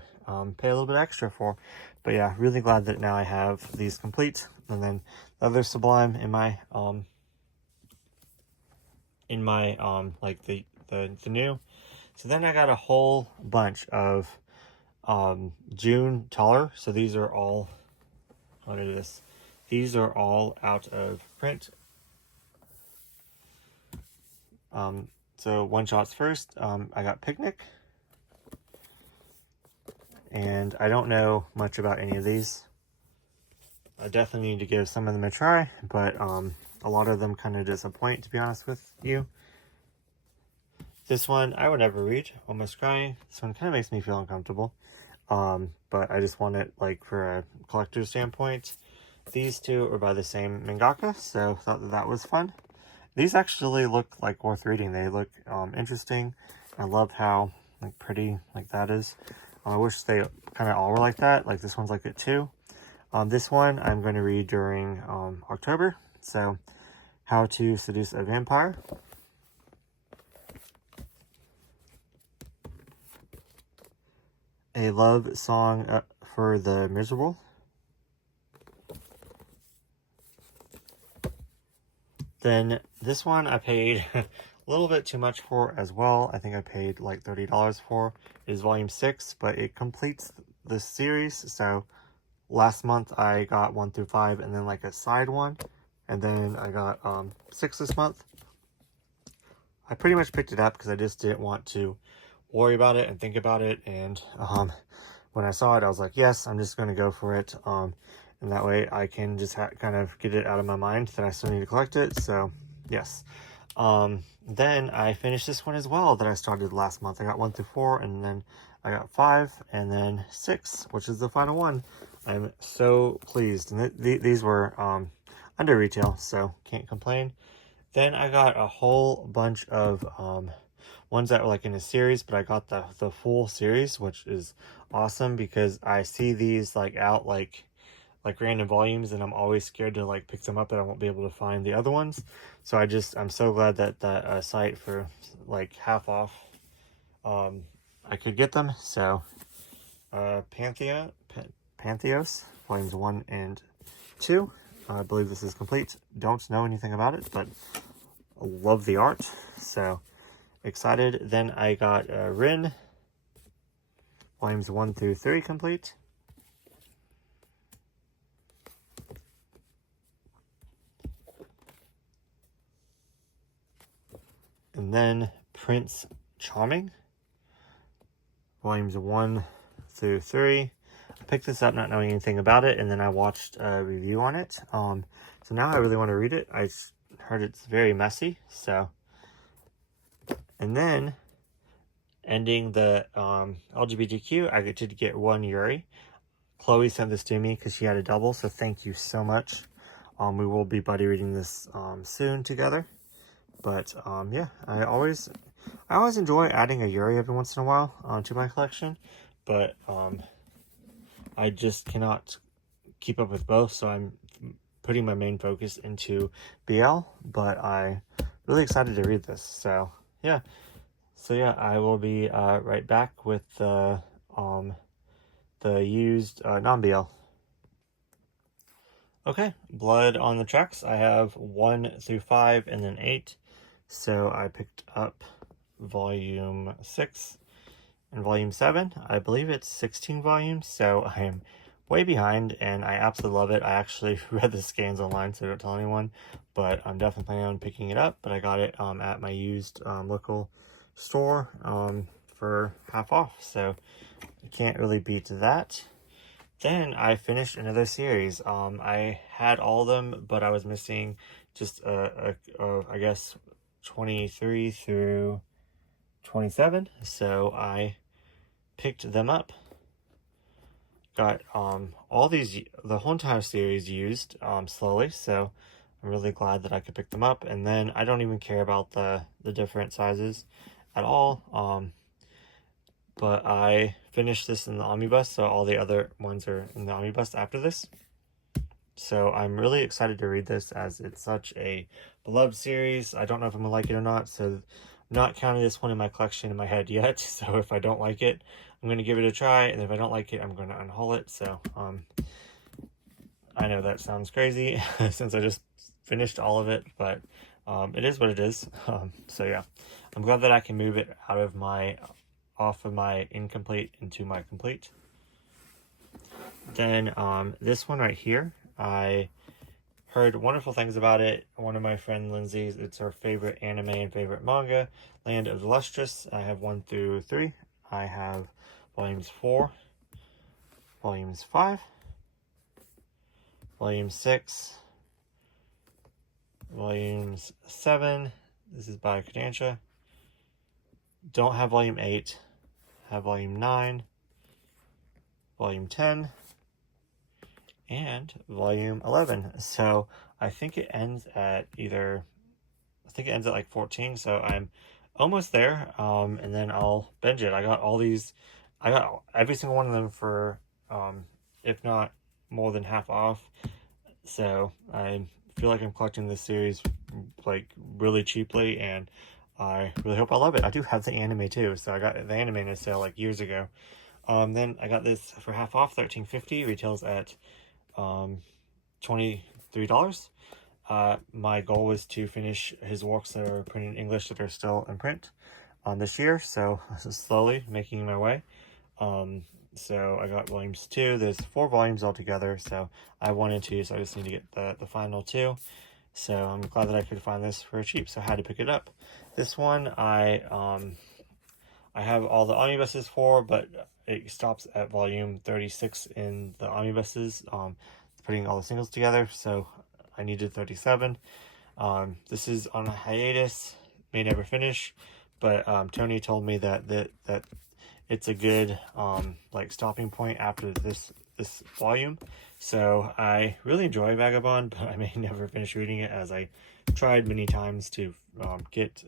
pay a little bit extra for. But yeah, really glad that now I have these complete. And then the other Sublime in my like the new So then I got a whole bunch of June taller. So these are all, what is this? These are all out of print. So one shots first. I got Picnic. And I don't know much about any of these. I definitely need to give some of them a try, but a lot of them kind of disappoint, to be honest with you. This one I would never read, Almost Crying. This one kind of makes me feel uncomfortable, but I just want it like for a collector's standpoint. These two are by the same mangaka, so thought that was fun. These actually look like worth reading. They look interesting. I love how like pretty like that is. I wish they kind of all were like that. Like this one's like it too. This one I'm going to read during October. So, How to Seduce a Vampire. A Love Song for the Miserable. Then this one I paid a little bit too much for as well. I think I paid like $30 for. It is volume 6, but it completes the series. So last month I got 1 through 5 and then like a side one. And then I got 6 this month. I pretty much picked it up because I just didn't want to worry about it and think about it. And when I saw it, I was like, yes, I'm just going to go for it. And that way I can just kind of get it out of my mind that I still need to collect it. So yes. Then I finished this one as well that I started last month. I got 1 through 4 and then I got 5 and then 6, which is the final one. I'm so pleased. And these were under retail, so can't complain. Then I got a whole bunch of ones that were like in a series, but I got the full series, which is awesome because I see these like out like random volumes and I'm always scared to like pick them up and I won't be able to find the other ones. So I'm so glad that that site for like half off I could get them. So Pantheos volumes 1 and 2. I believe this is complete. Don't know anything about it, but love the art. So excited. Then I got Rin volumes 1 through 3 complete. And then Prince Charming volumes 1 through 3. I picked this up not knowing anything about it, and then I watched a review on it. So now I really want to read it. I heard it's very messy, so. And then, ending the LGBTQ, I did get 1 Yuri. Chloe sent this to me because she had a double, so thank you so much. We will be buddy reading this soon together. But yeah, I always enjoy adding a Yuri every once in a while to my collection, but I just cannot keep up with both, so I'm putting my main focus into BL, but I'm really excited to read this. So yeah, I will be right back with the used non-BL. Okay, Blood on the Tracks. I have 1 through 5 and then 8. So I picked up volume 6 and volume 7. I believe it's 16 volumes, so I am way behind and I absolutely love it. I actually read the scans online, so don't tell anyone, but I'm definitely planning on picking it up. But I got it at my used local store for half off, so I can't really beat that. Then I finished another series. I had all of them, but I was missing just I guess 23 through 27, so I picked them up. Got all these, the whole entire series used slowly, so I'm really glad that I could pick them up. And then I don't even care about the different sizes at all. But I finished this in the omnibus, so all the other ones are in the omnibus after this. So I'm really excited to read this as it's such a beloved series. I don't know if I'm gonna like it or not, so I'm not counting this one in my collection in my head yet. So if I don't like it, I'm gonna give it a try, and if I don't like it, I'm gonna unhaul it. So I know that sounds crazy since I just finished all of it, but it is what it is. So yeah, I'm glad that I can move it off of my incomplete into my complete. Then this one right here, I heard wonderful things about it. One of my friend Lindsay's, it's her favorite anime and favorite manga, Land of the Lustrous. I have 1 through 3. I have volumes 4, volumes 5, volume 6, volumes 7. This is by Kodansha. Don't have volume 8. Have volume 9, volume 10, and volume 11. So I think it ends at like 14. So I'm almost there. And then I'll binge it. I got every single one of them for, if not more than half off. So I feel like I'm collecting this series like really cheaply, and I really hope I love it. I do have the anime too, so I got the anime in a sale like years ago. Then I got this for half off, $13.50. Retails at $23. My goal was to finish his works that are printed in English that are still in print this year, so slowly making my way. So I got volumes 2. There's 4 volumes altogether, so I wanted to, so I just need to get the final 2. So I'm glad that I could find this for cheap, so I had to pick it up. This one I have all the omnibuses for, but it stops at volume 36 in the omnibuses, putting all the singles together, so I needed 37. This is on a hiatus, may never finish, but Tony told me that it's a good like stopping point after this volume. So I really enjoy Vagabond, but I may never finish reading it, as I tried many times to get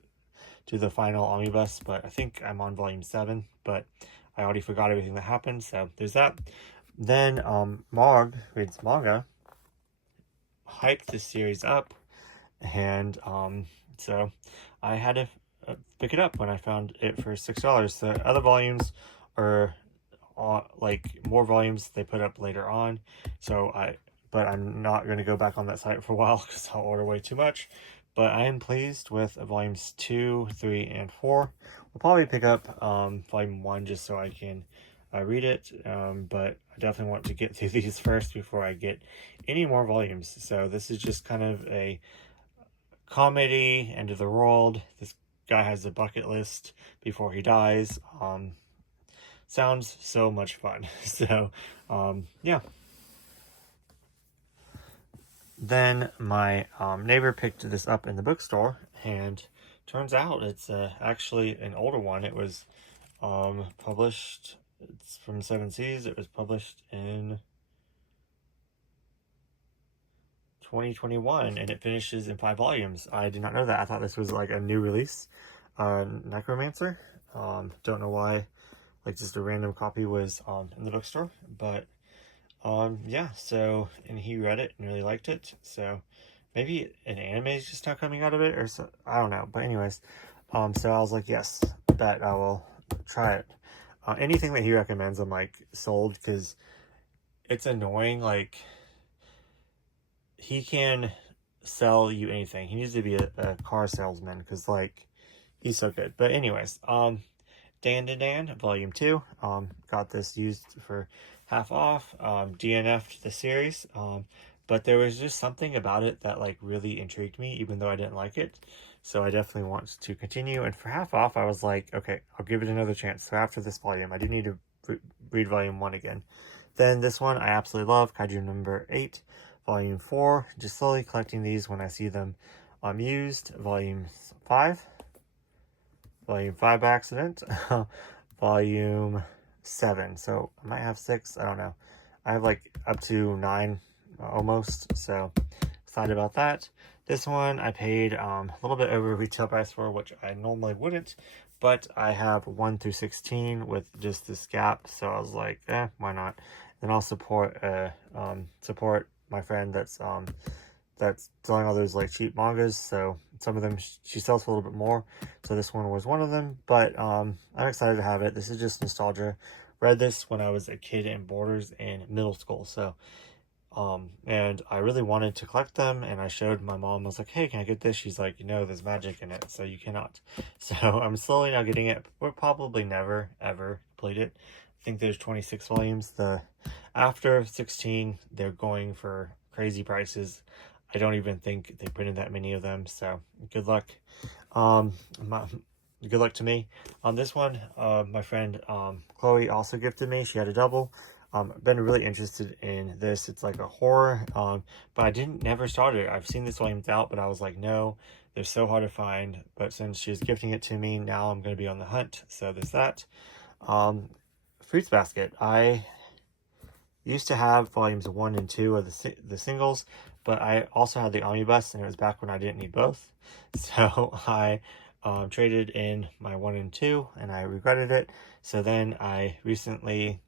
to the final omnibus, but I think I'm on volume 7, but I already forgot everything that happened, so there's that. Then Marg reads manga, hyped this series up, and so I had to pick it up when I found it for $6. The other volumes are like more volumes they put up later on, but I'm not going to go back on that site for a while because I'll order way too much. But I am pleased with volumes 2, 3, and 4. We'll probably pick up volume 1 just so I can read it, but I definitely want to get through these first before I get any more volumes. So this is just kind of a comedy, end of the world. This guy has a bucket list before he dies. Sounds so much fun. So yeah. Then my neighbor picked this up in the bookstore, and turns out it's actually an older one. It was published, it's from 7 Seas. It was published in 2021, and it finishes in 5 volumes. I did not know that. I thought this was like a new release. Necromancer. Don't know why, like just a random copy was in the bookstore, but yeah, so, and he read it and really liked it, so maybe an anime is just not coming out of it, or so, I don't know, but anyways, so I was like, yes, bet I will try it. Anything that he recommends, I'm like sold, because it's annoying, like, he can sell you anything. He needs to be a car salesman, because, like, he's so good. But anyways, Dan to Dan, Volume 2, got this used for half off, DNF'd the series, but there was just something about it that like really intrigued me, even though I didn't like it, so I definitely want to continue, and for half off I was like, okay, I'll give it another chance. So after this volume, I did need to read volume 1 again. Then this one I absolutely love, Kaiju number 8, volume 4, just slowly collecting these when I see them used. Volume 5 by accident. Volume 7, so I might have 6, I don't know. I have like up to 9 almost, so excited about that. This one I paid a little bit over retail price for, which I normally wouldn't, but I have 1 through 16 with just this gap, so I was like, why not? And I'll support my friend that's selling all those like cheap mangas, so some of them she sells for a little bit more, so this one was one of them. But I'm excited to have it. This is just nostalgia. Read this when I was a kid in Borders in middle school, so And I really wanted to collect them, and I showed my mom. I was like, hey, can I get this? She's like, no, there's magic in it, so you cannot. So I'm slowly now getting it. We'll probably never ever complete it. I think there's 26 volumes. The after 16 they're going for crazy prices. I don't even think they printed that many of them, so good luck. um Good luck to me on this one. My friend Chloe also gifted me. She had a double. I've been really interested in this. It's like a horror, but I never started it. I've seen this volume out, but I was like, no, they're so hard to find. But since she's gifting it to me, now I'm going to be on the hunt. So there's that. Fruits Basket. I used to have volumes 1 and 2 of the singles, but I also had the omnibus, and it was back when I didn't need both. So I traded in my 1 and 2, and I regretted it. So then I recently,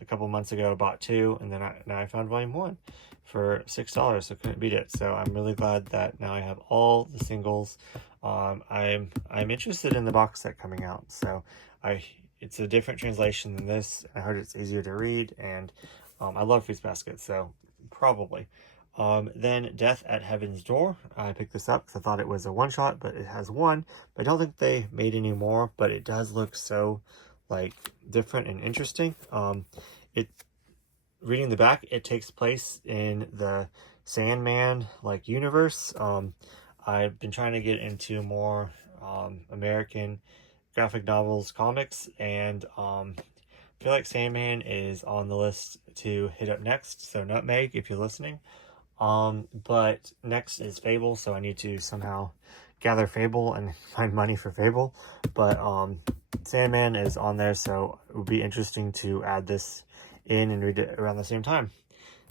a couple months ago, bought 2, and then now I found volume 1 for $6, so couldn't beat it. So I'm really glad that now I have all the singles. I'm interested in the box set coming out. So it's a different translation than this. I heard it's easier to read, and I love Fruits Basket, so probably. Then Death at Heaven's Door. I picked this up because I thought it was a one-shot, but it has one. But I don't think they made any more, but it does look so, like, different and interesting. Reading the back, it takes place in the Sandman, like, universe. I've been trying to get into more American graphic novels, comics, and I feel like Sandman is on the list to hit up next. So Nutmeg, if you're listening. But next is Fable, so I need to somehow gather Fable and find money for Fable. But Sandman is on there, so it would be interesting to add this in and read it around the same time.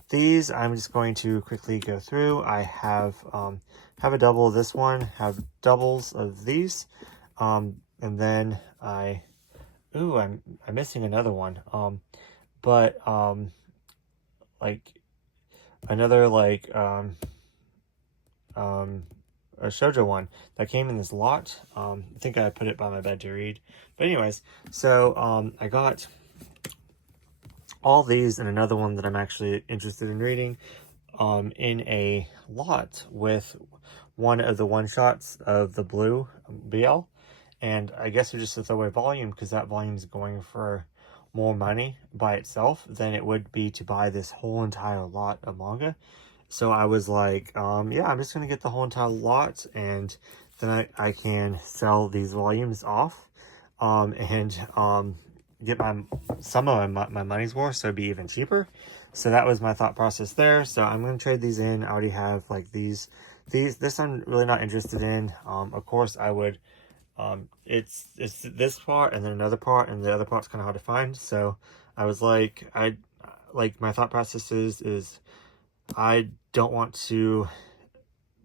These I'm just going to quickly go through. I have a double of this one, have doubles of these, and then I'm missing another one. Like another a shoujo one that came in this lot. I think I put it by my bed to read. But anyways, so I got all these and another one that I'm actually interested in reading in a lot with one of the one-shots of the blue BL. And I guess it's just a throwaway volume because that volume is going for more money by itself than it would be to buy this whole entire lot of manga. So I was like, yeah, I'm just going to get the whole entire lot, and then I can sell these volumes off and get some of my money's worth, so it'd be even cheaper. So that was my thought process there. So I'm going to trade these in. I already have like these. This I'm really not interested in. Of course, I would. It's this part and then another part, and the other part's kind of hard to find. So I was like, my thought process is I don't want to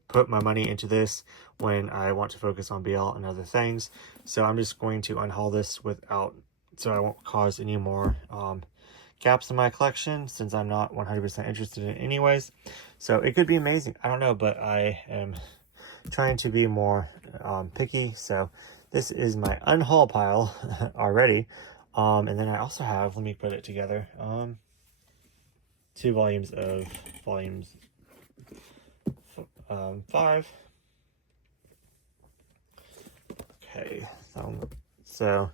put my money into this when I want to focus on BL and other things. So I'm just going to unhaul this so I won't cause any more gaps in my collection, since I'm not 100% interested in it anyways. So it could be amazing. I don't know, but I am trying to be more picky. So this is my unhaul pile already. And then I also have, let me put it together, 2 volumes of volumes 5. Okay, so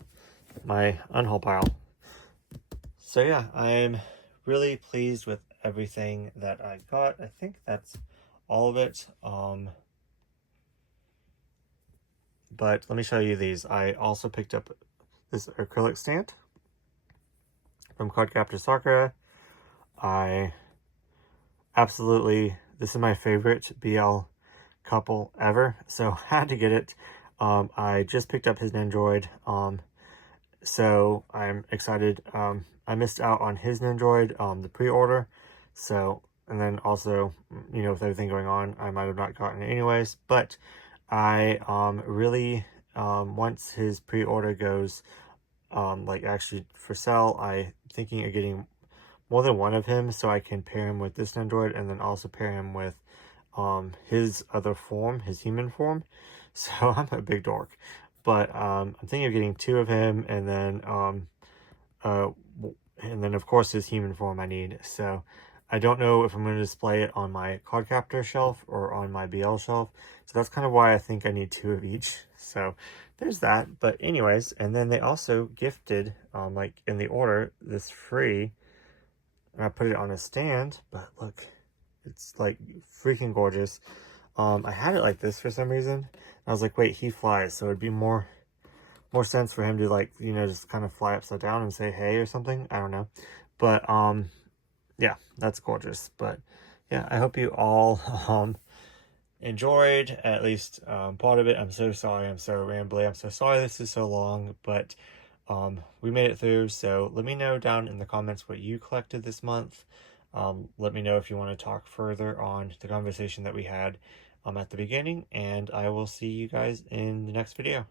my unhaul pile. So yeah, I'm really pleased with everything that I got. I think that's all of it. But let me show you these. I also picked up this acrylic stand from Cardcaptor Sakura. This is my favorite BL couple ever, so I had to get it. I just picked up his Nendroid, so I'm excited. I missed out on his Nendroid, the pre-order, so, and then also, you know, with everything going on, I might have not gotten it anyways, but I really, once his pre-order goes, like actually for sale, I'm thinking of getting more than one of him, so I can pair him with this Nendroid, and then also pair him with his other form, his human form. So I'm a big dork, but I'm thinking of getting 2 of him, and then of course his human form I need. So I don't know if I'm going to display it on my card captor shelf or on my BL shelf. So that's kind of why I think I need 2 of each. So there's that. But anyways, and then they also gifted, like in the order, this free. And I put it on a stand, but look, it's like freaking gorgeous. I had it like this for some reason. I was like, wait, he flies, so it'd be more sense for him to, like, you know, just kind of fly upside down and say hey or something. I don't know. But yeah, that's gorgeous. But yeah, I hope you all enjoyed at least part of it. I'm so sorry, I'm so rambly, I'm so sorry this is so long, but we made it through. So let me know down in the comments what you collected this month. Let me know if you want to talk further on the conversation that we had at the beginning, and I will see you guys in the next video.